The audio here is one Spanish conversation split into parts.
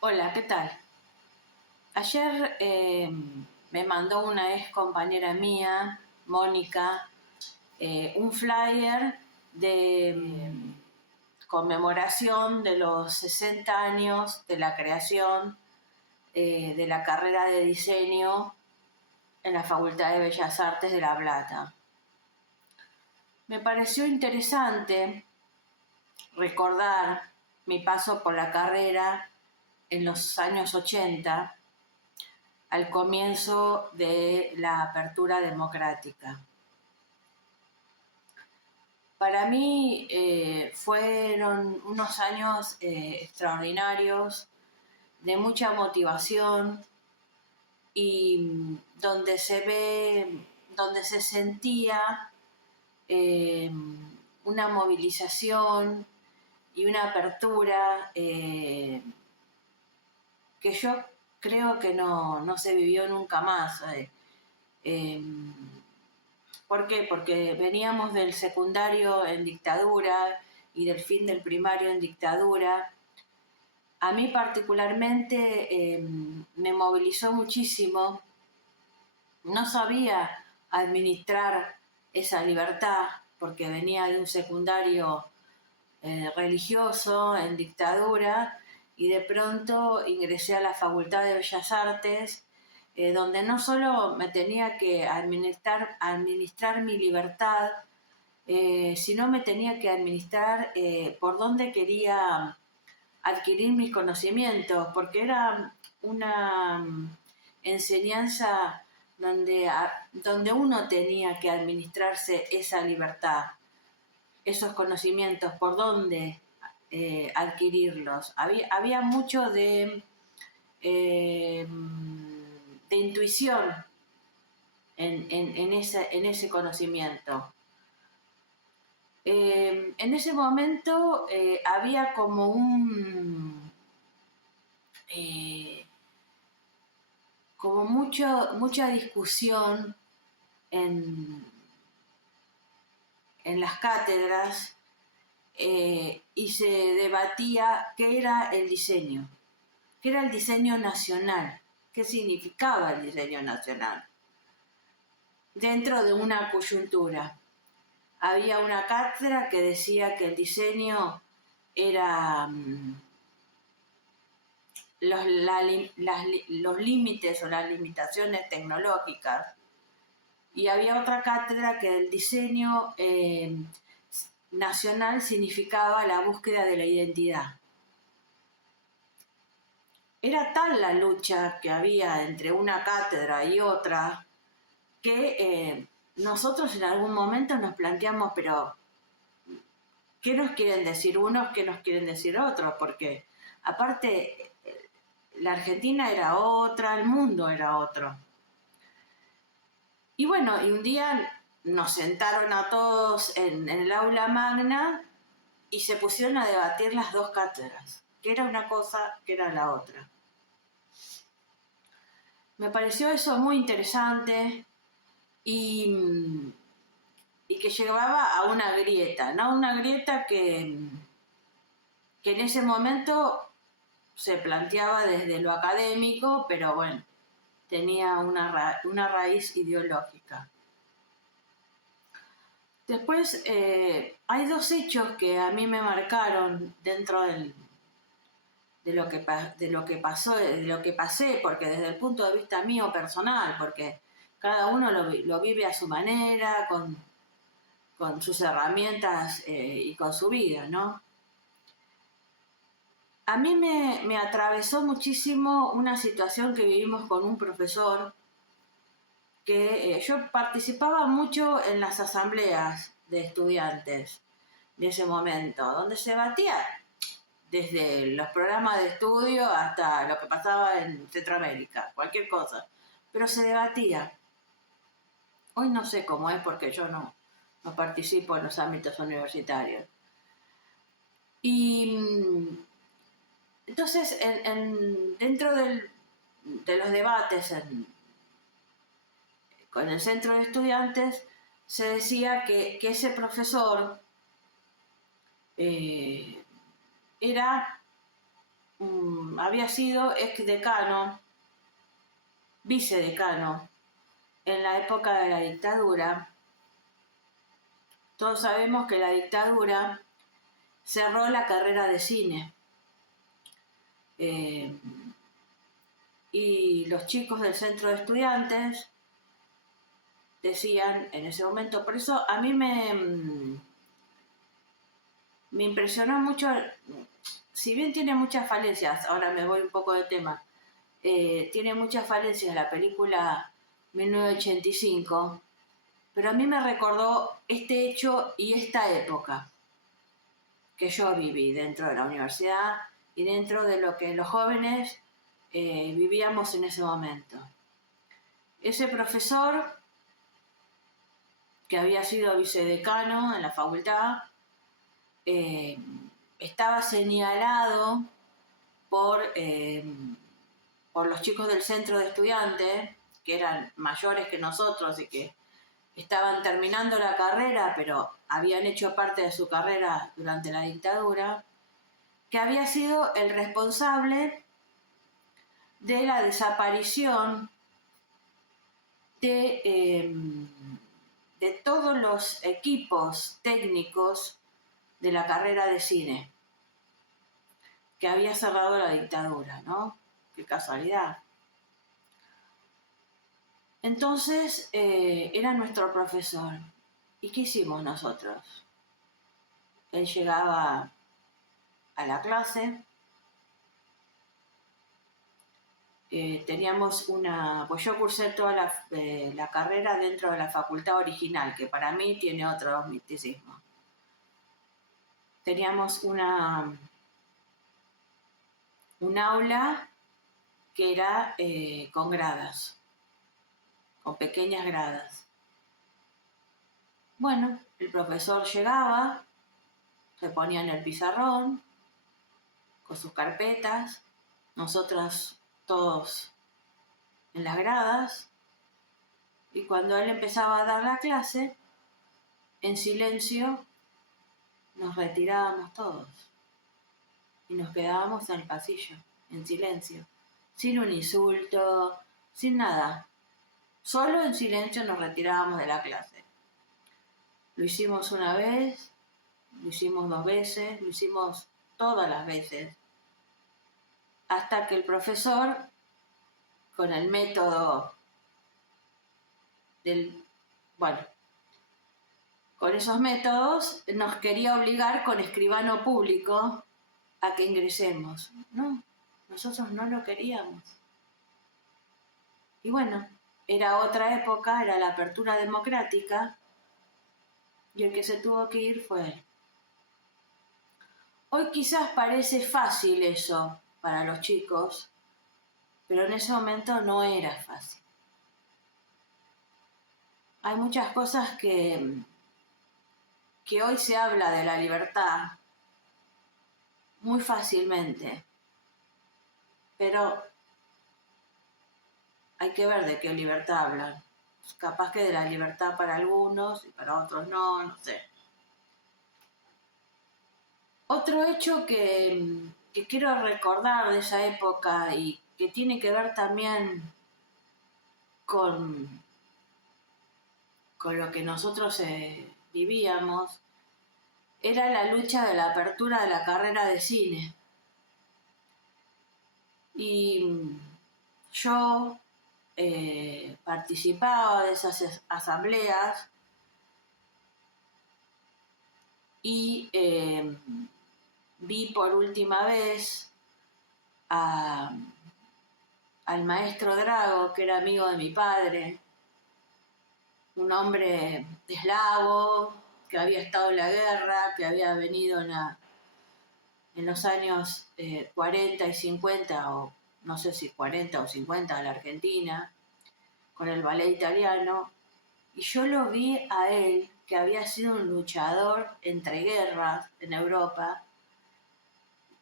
Hola, ¿qué tal? Ayer me mandó una ex compañera mía, Mónica, un flyer de conmemoración de los 60 años de la creación de la carrera de diseño en la Facultad de Bellas Artes de La Plata. Me pareció interesante recordar mi paso por la carrera en los años 80, al comienzo de la apertura democrática. Para mí fueron unos años extraordinarios, de mucha motivación y donde se sentía eh, una movilización y una apertura que yo creo que no se vivió nunca más. Eh, ¿Por qué? Porque veníamos del secundario en dictadura y del fin del primario en dictadura. A mí particularmente me movilizó muchísimo. No sabía administrar esa libertad porque venía de un secundario religioso en dictadura y de pronto ingresé a la Facultad de Bellas Artes, donde no solo me tenía que administrar mi libertad, sino me tenía que administrar por dónde quería adquirir mis conocimientos, porque era una enseñanza donde uno tenía que administrarse esa libertad, esos conocimientos, por dónde adquirirlos. Había mucho de intuición en ese conocimiento. En ese momento había como eh, mucha discusión en, en las cátedras y se debatía qué era el diseño nacional, qué significaba el diseño nacional dentro de una coyuntura. Había una cátedra que decía que el diseño era los límites o las limitaciones tecnológicas, y había otra cátedra que el diseño nacional significaba la búsqueda de la identidad. Era tal la lucha que había entre una cátedra y otra que nosotros en algún momento nos planteamos, pero ¿qué nos quieren decir unos? ¿Qué nos quieren decir otros? Porque aparte la Argentina era otra, el mundo era otro. Y bueno, y un día nos sentaron a todos en el aula magna y se pusieron a debatir las dos cátedras, que era una cosa, que era la otra. Me pareció eso muy interesante y, y que llevaba a una grieta, ¿no? Una grieta que en ese momento se planteaba desde lo académico, pero bueno, tenía una raíz ideológica. Después hay dos hechos que a mí me marcaron dentro de lo que pasó, de lo que pasé, porque desde el punto de vista mío personal, porque cada uno lo vive a su manera, con sus herramientas y con su vida, ¿no? A mí me atravesó muchísimo una situación que vivimos con un profesor que yo participaba mucho en las asambleas de estudiantes de ese momento, donde se batía desde los programas de estudio hasta lo que pasaba en Centroamérica, cualquier cosa, pero se debatía. Hoy no sé cómo es porque yo no participo en los ámbitos universitarios. Y entonces, dentro de los debates con el centro de estudiantes, se decía que ese profesor era había sido exdecano, vicedecano, en la época de la dictadura. Todos sabemos que la dictadura cerró la carrera de cine. Y los chicos del centro de estudiantes decían en ese momento, por eso a mí me impresionó mucho, si bien tiene muchas falencias, ahora me voy un poco de tema, tiene muchas falencias la película 1985, pero a mí me recordó este hecho y esta época que yo viví dentro de la universidad y dentro de lo que los jóvenes vivíamos en ese momento. Ese profesor, que había sido vicedecano en la facultad, estaba señalado por los chicos del centro de estudiantes, que eran mayores que nosotros y que estaban terminando la carrera, pero habían hecho parte de su carrera durante la dictadura, que había sido el responsable de la desaparición de todos los equipos técnicos de la carrera de cine, que había cerrado la dictadura, ¿no? Qué casualidad. Entonces, era nuestro profesor. ¿Y qué hicimos nosotros? Él llegaba a la clase, teníamos pues yo cursé toda la carrera dentro de la facultad original, que para mí tiene otro misticismo. Teníamos un aula que era con gradas, con pequeñas gradas. Bueno, el profesor llegaba, se ponía en el pizarrón con sus carpetas, nosotros todos en las gradas, y cuando él empezaba a dar la clase, en silencio nos retirábamos todos y nos quedábamos en el pasillo, en silencio, sin un insulto, sin nada. Solo en silencio nos retirábamos de la clase. Lo hicimos una vez, lo hicimos 2 veces, lo hicimos todas las veces, hasta que el profesor, con el método con esos métodos, nos quería obligar con escribano público a que ingresemos. No, nosotros no lo queríamos. Y bueno, era otra época, era la apertura democrática, y el que se tuvo que ir fue él. Hoy quizás parece fácil eso para los chicos, pero en ese momento no era fácil. Hay muchas cosas que hoy se habla de la libertad muy fácilmente, pero hay que ver de qué libertad hablan. Capaz que de la libertad para algunos y para otros no sé. Otro hecho que quiero recordar de esa época y que tiene que ver también con lo que nosotros vivíamos, era la lucha de la apertura de la carrera de cine. Y yo participaba de esas asambleas y vi por última vez al maestro Drago, que era amigo de mi padre, un hombre eslavo que había estado en la guerra, que había venido en los años 40 y 50, o no sé si 40 o 50, a la Argentina, con el ballet italiano, y yo lo vi a él, que había sido un luchador entre guerras en Europa,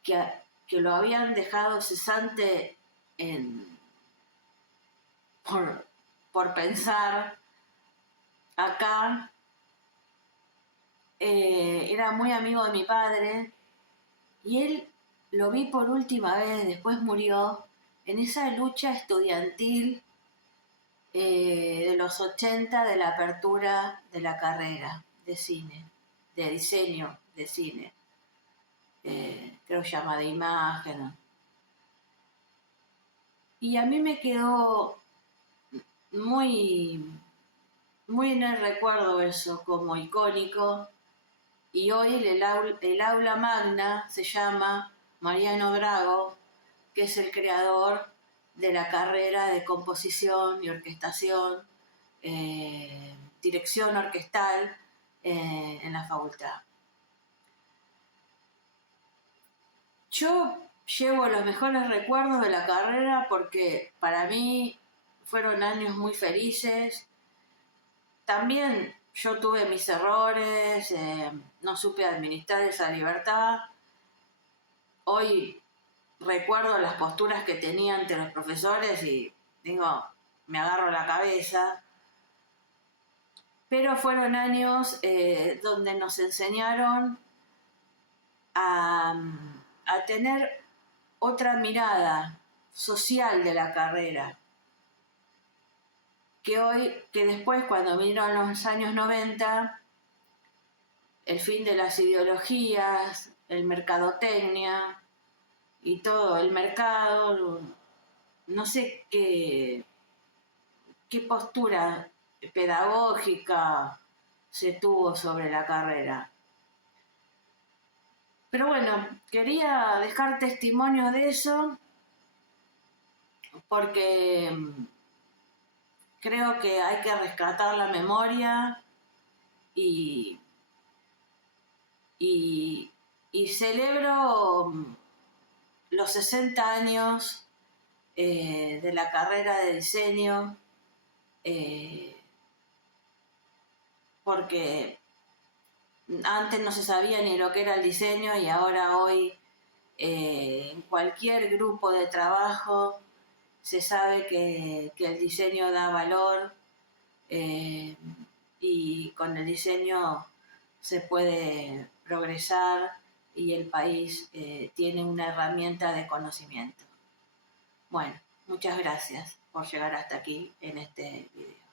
que lo habían dejado cesante por pensar acá. Era muy amigo de mi padre y él lo vi por última vez, después murió, en esa lucha estudiantil de los 80 de la apertura de la carrera de cine, de diseño de cine, creo llama de imagen. Y a mí me quedó muy, muy en el recuerdo eso, como icónico. Y hoy el aula magna se llama Mariano Drago, que es el creador de la carrera de composición y orquestación, dirección orquestal en la facultad. Yo llevo los mejores recuerdos de la carrera porque para mí fueron años muy felices. También yo tuve mis errores, no supe administrar esa libertad. Hoy recuerdo las posturas que tenía ante los profesores y digo, me agarro la cabeza. Pero fueron años donde nos enseñaron a, a tener otra mirada social de la carrera. Que después, cuando vinieron los años 90, el fin de las ideologías, el mercadotecnia y todo, el mercado, no sé qué postura pedagógica se tuvo sobre la carrera. Pero bueno, quería dejar testimonio de eso porque creo que hay que rescatar la memoria y celebro los 60 años de la carrera de diseño porque antes no se sabía ni lo que era el diseño y ahora hoy en cualquier grupo de trabajo se sabe que el diseño da valor y con el diseño se puede progresar y el país tiene una herramienta de conocimiento. Bueno, muchas gracias por llegar hasta aquí en este video.